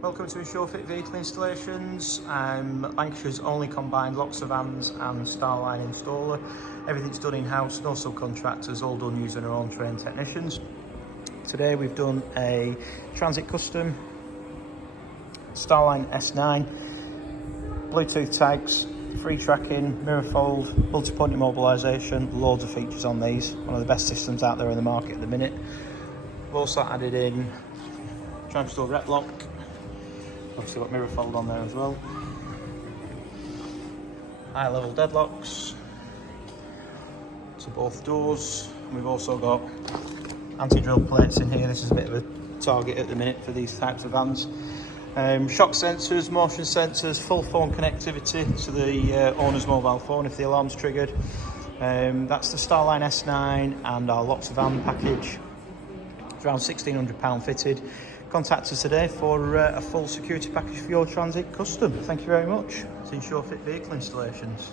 Welcome to Insurefit Vehicle Installations. I'm Lancashire's only combined locks of vans and Starline installer. Everything's done in-house, no subcontractors, all done using our own trained technicians. Today we've done a Transit Custom Starline S9, Bluetooth tags, free tracking, mirror fold, multi-point immobilisation, loads of features on these. One of the best systems out there in the market at the minute. We've also added in TranStore rep lock. Obviously got mirror fold on there as well. High level deadlocks to both doors. We've also got anti-drill plates in here. This is a bit of a target at the minute for these types of vans. Shock sensors, motion sensors, full phone connectivity to the owner's mobile phone if the alarm's triggered. That's the Starline S9 and our locks of van package. It's around £1,600 fitted. Contact us today for a full security package for your Transit Custom. Thank you very much. It's Insurefit Vehicle Installations.